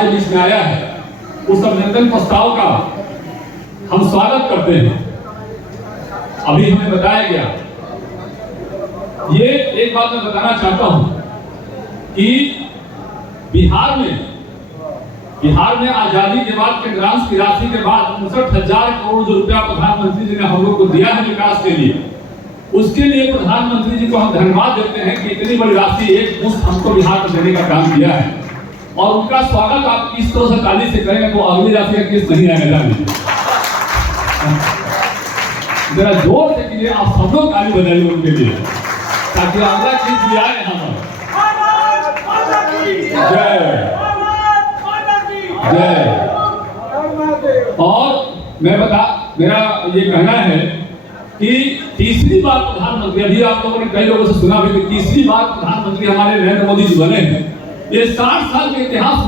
हमारे बीच में आया है उस अभिनंदन प्रस्ताव का हम स्वागत करते हैं। अभी हमें बताया गया, ये एक बात मैं बताना चाहता हूं कि बिहार में आजादी के बाद केंद्रांश की राशि के बाद 59,000 करोड़ जो रुपया प्रधानमंत्री जी ने हम लोग को दिया है विकास के लिए, उसके लिए प्रधानमंत्री जी को हम धन्यवाद देते हैं कि इतनी बड़ी राशि एक मुश्त हमको बिहार को देने का काम किया है। और उनका स्वागत आप इस तरह से ताली से करेंगे तो अगली राशि का केस नहीं आएगा। जरा जोर से कीजिए, आप सब लोग ताली बजाइए उनके लिए ताकि अगला केस भी आए हम। जय जय। और मेरा ये कहना है कि तीसरी बार प्रधानमंत्री, अभी आप लोगों ने कई लोगों से सुना भी कि तीसरी बार प्रधानमंत्री हमारे नरेंद्र मोदी जी बने हैं। ये 60 साल के इतिहास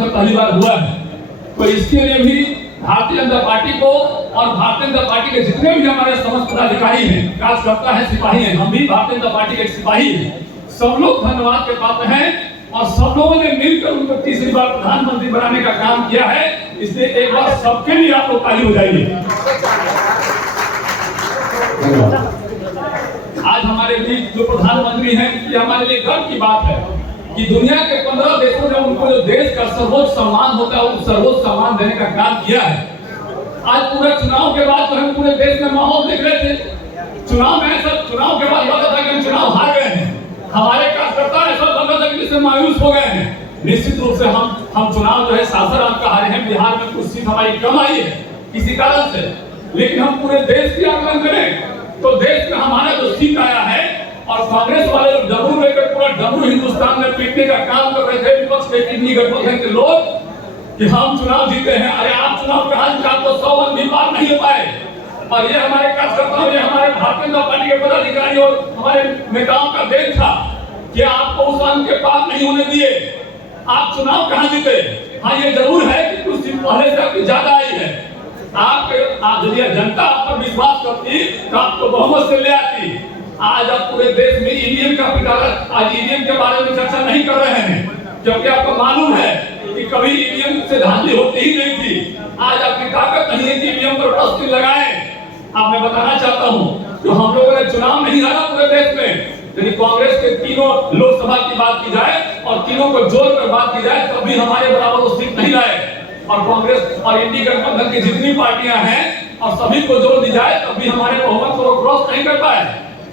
में पहली बार हुआ है। तो इसके लिए भी भारतीय जनता पार्टी को और भारतीय जनता पार्टी के जितने भी हमारे समस्त पदाधिकारी हैं, कार्यकर्ता हैं, सिपाही हैं, हम भी भारतीय जनता पार्टी के सिपाही हैं, सब लोग धन्यवाद के पात्र हैं। और सब लोगों ने मिलकर उनको तीसरी बार प्रधानमंत्री बनाने का काम किया है। इसलिए एक बार सबके लिए आप लोग ताली बजाइए। आज हमारे बीच जो प्रधानमंत्री हैं, ये हमारे लिए गर्व की बात है कि दुनिया के 15 देशों ने उनको जो देश का सर्वोच्च सम्मान होता है उस सर्वोच्च सम्मान देने का काम किया है। आज पूरे चुनाव के बाद तो हम पूरे देश में माहौल देख रहे थे, चुनाव के बाद लगा था कि हम चुनाव हार गए हैं। हमारे कार्यकर्ता ऐसा लगा था कि जैसे मायूस हो गए हैं। निश्चित रूप से हम चुनाव जो है सासाराम का हारे हैं। बिहार में कुछ सीट हमारी कम आई है किसी कारण से, लेकिन हम पूरे देश की आकलन करें तो देश में हमारा जो सीट आया है और कांग्रेस वाले डमरू लेकर पूरा डमरू हिंदुस्तान में पीटने का काम कर रहे थे विपक्ष के कितनी गठबंधन के लोग कि हम चुनाव जीते हैं। अरे आप चुनाव कहा तो 100 भी पार नहीं हो पाए। और ये हमारे कार्यकर्ता, ये हमारे भारतीय जनता पार्टी के पदाधिकारी और हमारे नेताओं का देन था कि आपको उस अंक के पार नहीं होने दिए। आप चुनाव कहां जीते? हाँ, ये जरूर है कि कुछ दिन पहले से आपकी ज्यादा आई है। आप यदि जनता आप पर विश्वास करती तो आपको बहुमत से ले आती। आज आप पूरे देश में ईवीएम का पिटारा, आज ईवीएम के बारे में चर्चा नहीं कर रहे हैं क्योंकि आपको मालूम है कि कभी ईवीएम से धांधली होती ही नहीं थी। आज आपकी ताकत नहीं है कि ईवीएम पर प्रश्न लगाएं। अब मैं बताना चाहता हूं जो हम लोगों ने चुनाव नहीं हारा पूरे देश में, यदि कांग्रेस के तीनों लोकसभा की बात की जाए और तीनों को जोड़कर बात की जाए तब भी हमारे बराबर वो सीट नहीं लाए। और कांग्रेस और इंडी गठबंधन की जितनी पार्टियां हैं और सभी को जोड़ दी जाए तब भी हमारे बहुमत को क्रॉस नहीं कर पाए।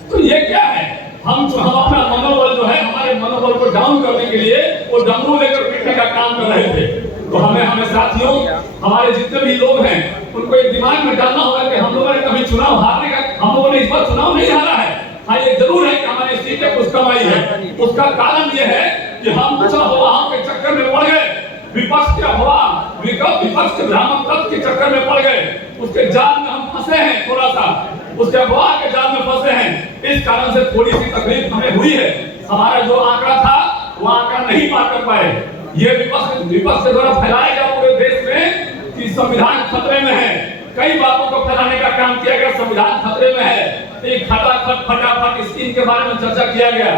तो ये क्या है? हम अपना मनोबल जो है, हमारे मनोबल को डाउन करने के लिए वो डमरू लेकर पीटने का काम कर रहे थे। तो हमें साथियों, हमारे जितने भी लोग हैं उनको एक दिमाग में डालना होगा कि हम लोगों ने कभी चुनाव हारने का, हम लोगों ने इस बार चुनाव नहीं हारा है। हाँ, ये जरूर है कि हमारी सीटें कुछ कम आई है। उसका कारण ये है कि हम कुछ अफवाहों के चक्कर में पड़ गए, विपक्ष के अफवाह, विपक्ष के भ्रामक तत्व के चक्कर में पड़ गए, उसके जाल में हम फंसे हैं, थोड़ा सा उसके अफवाह के जाल में फंसे हैं। इस कारण से थोड़ी सी तकलीफ हमें हुई है। हमारा जो आंकड़ा था वो आंकड़ा नहीं पार कर पाए। ये विपक्ष के द्वारा फैलाया गया पूरे देश में कि संविधान खतरे में है। कई बातों को फैलाने का काम किया गया, संविधान खतरे में है। एक फटाफट स्कीम के बारे में चर्चा किया गया।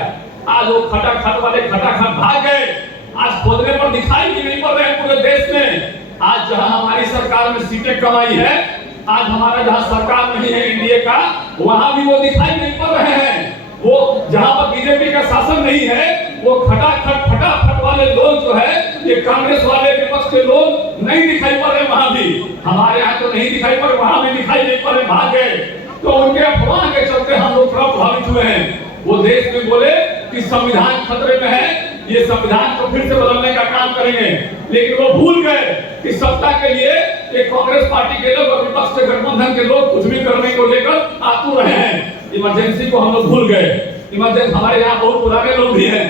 आज वो खटाखट वाले खटाखट भाग गए। आज खोजने पर दिखाई भी नहीं पड़ रहे हैं पूरे देश में। आज जहां हमारी सरकार में सीटें कम आई है, आज हमारा जहां सरकार नहीं है एनडीए का, वहां भी वो दिखाई नहीं पड़ रहे हैं। वो जहां पर बीजेपी का शासन नहीं है, वो फटाफट वाले लोग जो है, ये कांग्रेस वाले विपक्ष के लोग नहीं दिखाई पड़ रहे। वहां भी हमारे यहाँ तो नहीं दिखाई पड़, वहां भी दिखाई नहीं पड़ रहे, भाग गए। तो उनके अफवाह के चलते हम लोग थोड़ा प्रभावित हुए हैं। वो देश में बोले कि संविधान खतरे में है, ये संविधान को फिर से बदलने का काम करेंगे, लेकिन वो भूल गए कि सत्ता के लिए ये कांग्रेस पार्टी के लोग और विपक्ष के गठबंधन के लोग कुछ भी करने को लेकर आतुर रहे हैं। इमरजेंसी को हम लोग भूल गए। इमरजेंसी हमारे यहाँ बहुत पुराने लोग भी हैं।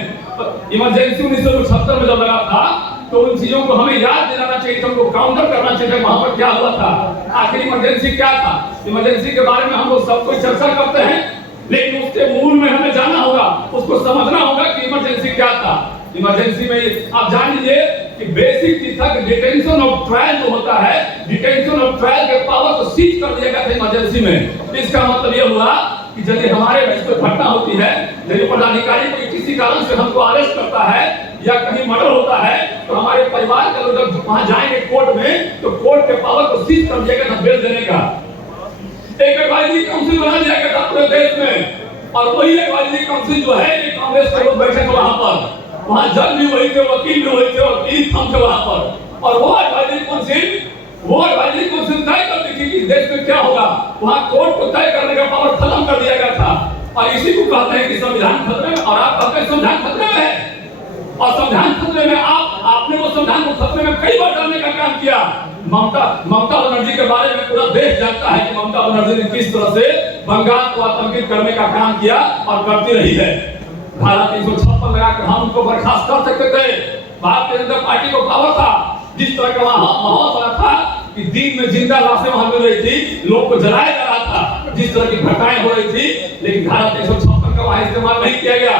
इमरजेंसी 1975 में जब लगा था तो उन चीजों को हमें याद दिलाना चाहिए, हमको काउंटर करना चाहिए वहां पर क्या हुआ था, आखिर इमरजेंसी क्या था। इमरजेंसी के बारे में हम लोग सब कुछ चर्चा करते हैं, लेकिन उसके मूल में हमें जाना होगा, उसको समझना होगा कि इमरजेंसी क्या था। इमरजेंसी में आप जान लीजिए कि बेसिक चीज था कि डिटेंशन ऑफ ट्रायल जो होता है, डिटेंशन ऑफ ट्रायल के पावर को सीज कर दिया गया था इमरजेंसी में। इसका मतलब यह हुआ कि यदि हमारे बीच कोई घटना होती है, यदि पदाधिकारी कोई किसी कारण से हमको अरेस्ट करता है या कहीं मर्डर होता है तो हमारे परिवार के लोग जब वहां जाएंगे कोर्ट में तो कोर्ट के पावर को सीज कर दिया गया बेल देने का। एक एडवाइजरी काउंसिल बना दिया गया था पूरे देश में, और वही एडवाइजरी काउंसिल जो है ये कांग्रेस के लोग बैठे थे वहां पर, वहां जज भी वही थे, वकील भी वही थे और 3 थम थे वहां पर। और वो एडवाइजरी काउंसिल तय करती थी कि देश में क्या होगा, वहां कोर्ट को तय करने का पावर खत्म कर दिया गया था। और इसी को कहते हैं कि संविधान खतरे में, और आप कहते हैं संविधान खतरे में है, और संविधान खतरे में आपने वो संविधान को खतरे में कई बार डालने का काम किया। ममता बनर्जी के बारे में पूरा देश जानता है कि ममता बनर्जी ने किस तरह से बंगाल को आतंकित करने का काम किया और करती रही है। धारा 356 लगाकर हम उनको बर्खास्त कर सकते थे। भारतीय जनता पार्टी को पावर था, जिस तरह का वहां माहौल बना था कि दिन में जिंदा लाशें वहां मिल रही थी, लोग को जलाया जा रहा था, जिस तरह की घटनाएं हो रही थी, लेकिन धारा 356 का वहां इस्तेमाल नहीं किया गया।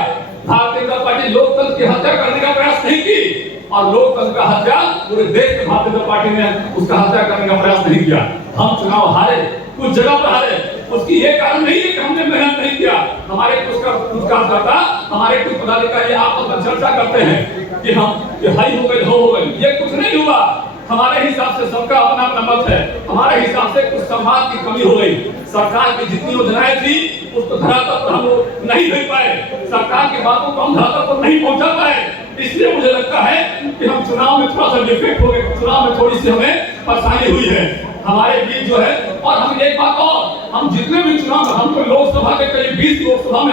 भारतीय जनता पार्टी लोकतंत्र की हत्या करने का प्रयास नहीं की, और लोकतंत्र का हत्या पूरे देश में भारतीय जनता पार्टी ने उसका हत्या करने का प्रयास नहीं किया। हम चुनाव हारे, कुछ जगह पर हारे, उसकी ये कारण नहीं है कि हमने मेहनत नहीं किया। हमारे कुछ कार्यकर्ता, हमारे कुछ पदाधिकारी आपस में चर्चा करते हैं कि हम हाई हो गए, लो हो गए, ये कुछ नहीं हुआ। हमारे हिसाब से सबका अपना अपना मत है। हमारे हिसाब से कुछ संवाद की कमी हो गई। सरकार की जितनी योजनाएं थी उसको धरातल पर हम लोग नहीं दे पाए, सरकार की बातों को हम धरातल पर नहीं पहुंचा पाए। इसलिए मुझे लगता है कि हम चुनाव में थोड़ा सा डिफेक्ट हो गए, चुनाव में थोड़ी सी हमें परेशानी हुई है हमारे बीच जो है। और हम एक बात और, हम जितने भी चुनाव, हम तो लोकसभा के करीब 20 लोकसभा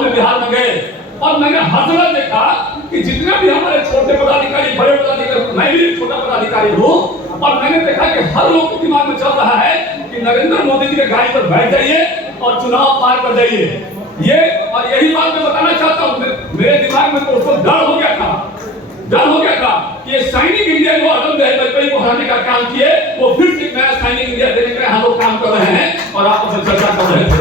में बिहार में गए, और मैंने हर जगह देखा कि जितने भी हमारे छोटे पदाधिकारी, बड़े पदाधिकारी, मैं भी एक छोटा पदाधिकारी हूँ, और मैंने देखा कि हर लोग के दिमाग में चल रहा है कि नरेंद्र मोदी जी के गाड़ी पर बैठ जाइए और चुनाव पार कर जाइए। ये और यही बात मैं बताना चाहता हूँ, मेरे दिमाग में तो उसको डर हो गया था कि ये साइनिंग इंडिया जो अटल बिहारी वाजपेयी को हराने का काम किए, वो फिर से नया साइनिंग इंडिया देने का हम लोग काम कर रहे हैं और आपस में चर्चा कर रहे थे।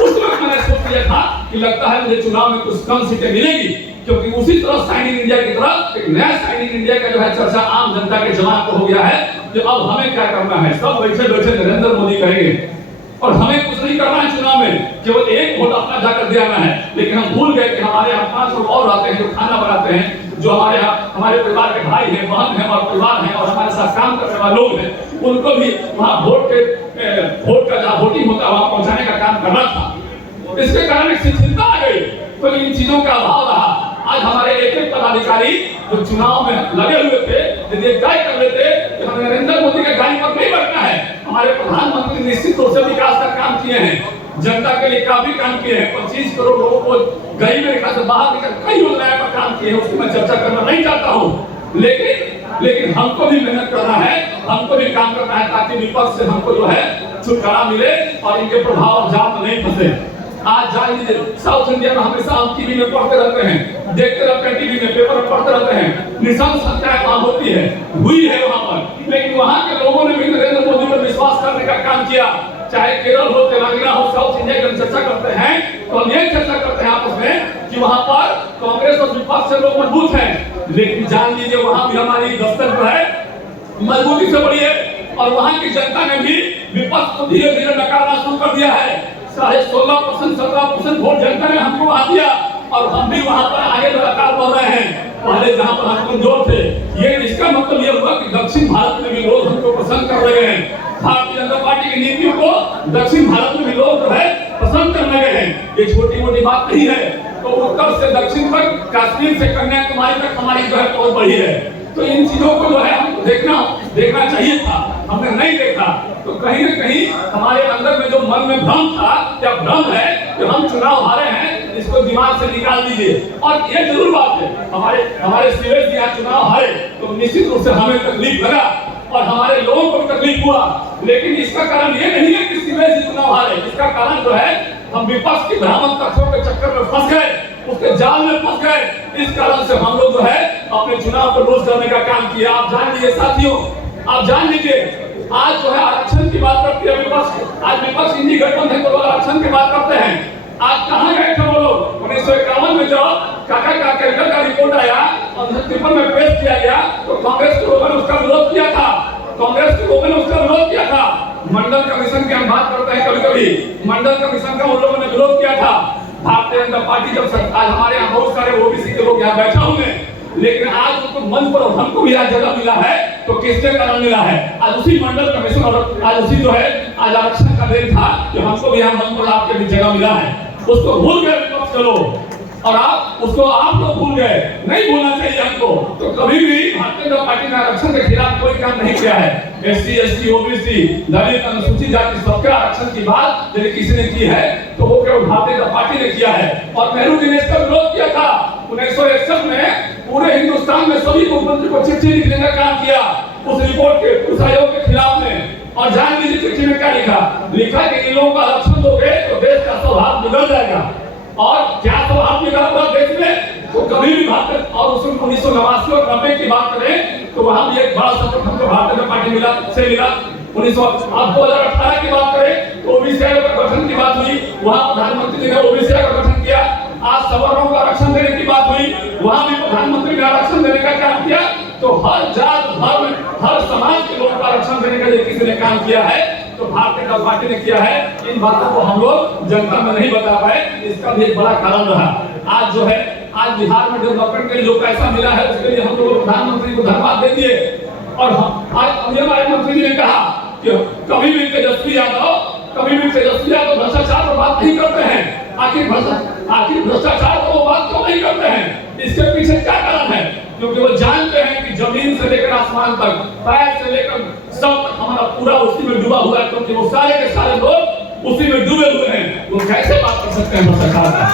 उस वक्त मैंने सोच लिया था कि लगता है मुझे चुनाव में कुछ कम सीटें मिलेगी, क्योंकि उसी तरह साइनिंग इंडिया की तरफ एक नया साइनिंग इंडिया का जो है चर्चा आम जनता के जमात को हो गया है कि अब हमें क्या करना है। सब बैठे बैठे नरेंद्र मोदी कहेंगे और हमें कुछ नहीं करना है चुनाव में, केवल एक वोट अपना जाकर दे आना है। लेकिन हम भूल गए कि हमारे यहाँ 5 लोग और आते हैं जो खाना बनाते हैं, जो हमारे यहाँ हमारे परिवार के भाई हैं, बहन हैं और परिवार हैं और हमारे साथ काम करने वाले लोग हैं, उनको भी वहाँ वोट का जहाँ वोटिंग होता है वहाँ पहुँचाने का काम करना था। इसके कारण एक शिथिलता आ गई, तो इन चीजों का अभाव रहा। आज हमारे एक पदाधिकारी जो चुनाव में लगे हुए थे, यदि तय कर लेते कि हमें नरेंद्र मोदी के गाड़ी पर नहीं बैठना है। हमारे प्रधानमंत्री निश्चित रूप से विकास का काम किए हैं, जनता के लिए काफी काम किए हैं, 25 करोड़ लोगों को गरीबी रेखा से बाहर निकल कई योजनाएं पर काम किए हैं, उसकी मैं चर्चा करना नहीं चाहता हूँ। लेकिन हमको भी मेहनत करना है, हमको भी काम करना है, ताकि विपक्ष से हमको जो है छुटकारा मिले और इनके प्रभाव और जाल में नहीं फंसे। आज जान लीजिए, साउथ इंडिया में हमेशा हम टीवी में पढ़ते रहते हैं, देखते रहते हैं, टीवी में पेपर में पढ़ते रहते हैं, निशंस हत्याएं वहां होती है, हुई है वहां पर। लेकिन वहां के लोगों ने भी नरेंद्र मोदी पर विश्वास करने का काम किया। चाहे केरल हो, तेलंगाना हो, साउथ इंडिया की हम चर्चा करते हैं तो हम ये चर्चा करते हैं आपस में कि वहां पर कांग्रेस और विपक्ष से लोग मजबूत हैं। लेकिन जान लीजिए वहां भी हमारी दस्तक जो है मजबूती से बढ़ी है, और वहां की जनता ने भी विपक्ष को धीरे धीरे नकारना शुरू कर दिया है। 16% 17% वोट जनता ने हमको वहां दिया, और हम भी वहां पर आगे लगातार बढ़ रहे हैं। पहले जहां पर हम कमजोर थे, ये इसका मतलब ये हुआ कि दक्षिण भारत में भी लोग हमको पसंद कर रहे हैं। भारतीय जनता पार्टी की नीतियों को दक्षिण भारत में भी लोग जो है पसंद करने लगे हैं। ये छोटी मोटी बात नहीं है। तो उत्तर से दक्षिण तक, कश्मीर से कन्याकुमारी तक हमारी जो है पहुंच बढ़ी है। तो इन चीजों को जो है हमको देखना चाहिए था, हमने नहीं देखा। तो कहीं न कहीं हमारे अंदर में जो मन में भ्रम था या भ्रम है कि हम चुनाव हारे हैं, इसको दिमाग से निकाल दीजिए। और ये जरूर बात है, हमारे सीएस यहाँ चुनाव हारे तो निश्चित रूप से हमें तकलीफ लगा और हमारे लोगों को भी तकलीफ हुआ। लेकिन इसका कारण ये नहीं है कि सीएस चुनाव हारे, इसका कारण जो है हम विपक्ष की भ्रामक तथ्यों के चक्कर में फंस गए, उसके जाल में फंस गए। इस कारण से हम लोग जो है अपने चुनाव को लूज करने का काम किया। आप जान लीजिए साथियों, आप जान लीजिए, आज जो है आरक्षण की बात करती है विपक्ष, आज विपक्ष इंडी गठबंधन को आरक्षण की बात करते हैं। आज कहाँ गए थे वो लोग? 1951 में जो काका का रिपोर्ट आया और 1953 में पेश किया गया तो कांग्रेस के लोगों ने उसका विरोध किया था, मंडल कमीशन की हम बात करते हैं कभी कभी, मंडल कमीशन का उन लोगों ने विरोध किया था। भारतीय जनता पार्टी जब आज हमारे यहाँ बहुत सारे ओबीसी के लोग यहाँ बैठे होंगे, लेकिन आज उनको मंच पर हमको भी आज जगह मिला है तो किसके कारण मिला है? आज उसी मंडल कमीशन और आज उसी जो है आज आरक्षण का दिन था कि हमको भी यहाँ मंच पर आपके भी जगह मिला है। उसको भूल गए विपक्ष के लोग, और आप उसको आप लोग भूल गए। नहीं भूलना चाहिए हमको। तो कभी भी भारतीय जनता पार्टी ने आरक्षण के खिलाफ कोई काम नहीं किया है। एससी, एसटी, ओबीसी, दलित, अनुसूचित जाति सबके आरक्षण की बात यदि किसी ने की है तो वो केवल भारतीय जनता पार्टी ने किया है। और नेहरू जी ने इसका विरोध किया था 1961 में। पूरे हिंदुस्तान में सभी मुख्यमंत्री को चिट्ठी लिखने का काम किया उस रिपोर्ट के, उस आयोग के खिलाफ में। और जान लीजिए चिट्ठी में क्या लिखा कि इन लोगों का आरक्षण दोगे तो देश का स्वभाव बिगड़ जाएगा। और क्या स्वभाव बिगड़ा हुआ देश में? तो कभी भी भारत और उस 1989 और 90 की बात करें तो वहां भी एक बड़ा सपोर्ट हमको भारतीय जनता पार्टी मिला। 2018 की बात करें तो ओबीसी आयोग का गठन की बात हुई, वहां प्रधानमंत्री जी ने ओबीसी आयोग का गठन किया। आज सवर्णों को आरक्षण देने की बात हुई, वहां भी प्रधानमंत्री ने आरक्षण देने का काम किया। तो हर जात, धर्म, हर समाज के लोगों को आरक्षण देने का यदि किसी ने काम किया है तो भारतीय जनता पार्टी ने किया है। इन बातों को हम लोग जनता में नहीं बता पाए, इसका भी एक बड़ा कारण रहा। आज जो है आज बिहार में डेवलपमेंट के लिए जो पैसा मिला है उसके लिए हम लोग प्रधानमंत्री को धन्यवाद दे दिए। और आज हमारे मंत्री जी ने कहा कि कभी भी तेजस्वी यादव भ्रष्टाचार पर बात नहीं करते हैं। आखिर भ्रष्टाचार पर वो बात क्यों नहीं करते हैं? इसके पीछे क्या कारण है? क्योंकि वो जानते हैं कि जमीन से लेकर आसमान तक, पैर से लेकर सब तक हमारा पूरा उसी में डूबा हुआ है। क्योंकि वो सारे के सारे लोग उसी में डूबे हुए हैं। वो कैसे बात कर सकते हैं भ्रष्टाचार का?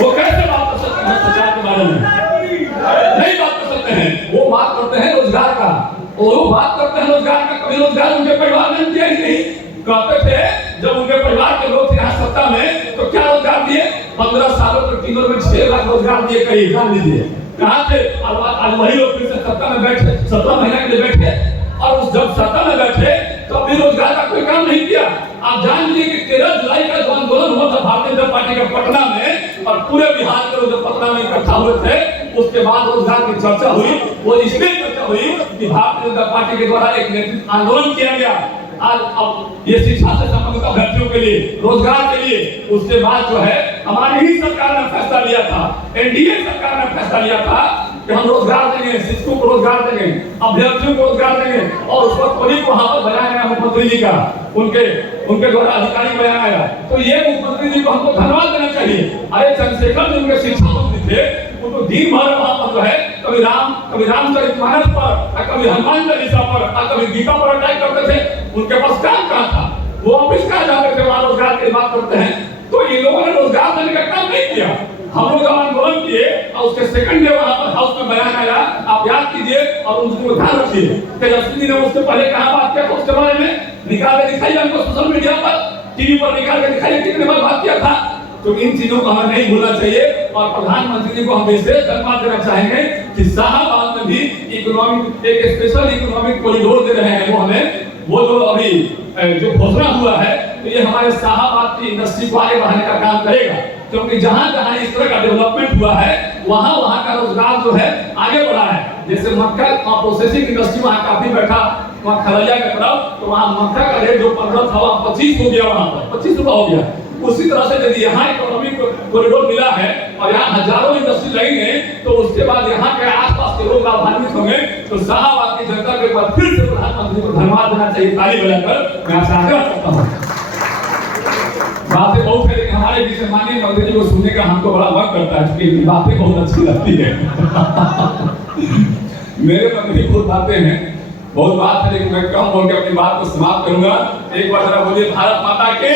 वो कैसे बात कर सकते हैं भ्रष्टाचार के बारे में? नहीं बात कर सकते हैं। वो बात करते हैं रोजगार का, वो बात करते हैं रोजगार का। कभी रोजगार उनके परिवार ने दिया ही नहीं। कहते थे जब उनके परिवार के लोग थे यहाँ सत्ता में तो क्या रोजगार दिए? 15 सालों तक 3 में 6 लाख रोजगार दिए। कहीं जान लीजिए कहाँ थे? आज वही लोग फिर से सत्ता में बैठे, 17 महीने के लिए बैठे, और उस जब सत्ता में बैठे तो अभी रोजगार का कोई काम नहीं किया। आप जान लीजिए कि 13 जुलाई का जो आंदोलन हुआ था भारतीय जनता पार्टी का पटना में, और पूरे बिहार के लोग जब पटना में इकट्ठा हुए थे, उसके बाद रोजगार की चर्चा हुई। वो इसलिए चर्चा हुई कि भारतीय जनता पार्टी के द्वारा एक नेतृत्व आंदोलन किया गया। आज अब ये शिक्षा से संबंधित अभ्यर्थियों के लिए, रोजगार के लिए, उसके बाद जो है हमारी ही सरकार ने फैसला लिया था, एनडीए सरकार ने फैसला लिया था कि हम रोजगार देंगे, शिक्षकों को रोजगार देंगे, अभ्यर्थियों को रोजगार देंगे। और उस पर कोई को वहां पर बनाया गया मुख्यमंत्री जी का, उनके द्वारा अधिकारी बनाया गया। तो ये मुख्यमंत्री जी को हमको धन्यवाद देना चाहिए। अरे चंद्रशेखर जी उनके शिक्षा मंत्री थे, उनको दिन भर वहां पर जो है कभी रामचरितमानस पर, कभी हनुमान चालीसा पर, कभी गीता पर अटैक करते थे। उनके पास काम कहाँ था? वो ऑफिस कहाँ जाते थे? वहां रोजगार की बात करते हैं। तो ये लोगों ने रोजगार देने का काम नहीं किया। हम लोग जब आंदोलन किए और उसके सेकंड डे वहां पर हाउस में बयान आया, आप याद कीजिए और उनको ध्यान रखिए। तेजस्वी जी ने उससे पहले कहा बात किया था, उसके बारे में निकाल के दिखाइए हमको सोशल मीडिया पर, टीवी पर निकाल के दिखाइए कितने बार बात किया था। तो इन चीजों को हमें नहीं भूलना चाहिए। और प्रधानमंत्री जी को हम विशेष धन्यवाद देना चाहेंगे कि शाहबाद में भी इकोनॉमिक एक स्पेशल इकोनॉमिक कॉरिडोर दे रहे हैं। वो हमें वो जो अभी जो घोषणा हुआ है तो ये हमारे शाहबाद की इंडस्ट्री को आगे बढ़ाने का काम करेगा। क्योंकि जहां जहां इस तरह का डेवलपमेंट हुआ है वहां वहां का रोजगार जो है आगे बढ़ा है। जैसे मक्का प्रोसेसिंग इंडस्ट्री वहां काफी बैठा, वहां खरैया की तरफ, तो वहां मक्का का रेट जो 15 था वहां 25 हो गया, वहां पर 25 रुपया हो गया। उसी तरह से यदि यहाँ इकोनॉमिक कॉरिडोर मिला है और यहाँ हजारों इंडस्ट्री लगेंगे तो उसके बाद यहाँ के आसपास के लोग लाभान्वित होंगे। तो शाहबाद की जनता को एक बार फिर से प्रधानमंत्री को धन्यवाद देना चाहिए, ताली बजाकर मैं आपसे आग्रह करता हूँ। बातें बहुत है लेकिन हमारे बीच में माननीय मंत्री जी को सुनने का हमको बड़ा मन करता है क्योंकि बातें बहुत अच्छी लगती है। मेरे मन में खुद बातें हैं, बहुत बात है लेकिन मैं कम बोल के अपनी बात को समाप्त करूंगा। एक बार जरा बोलिए भारत माता की।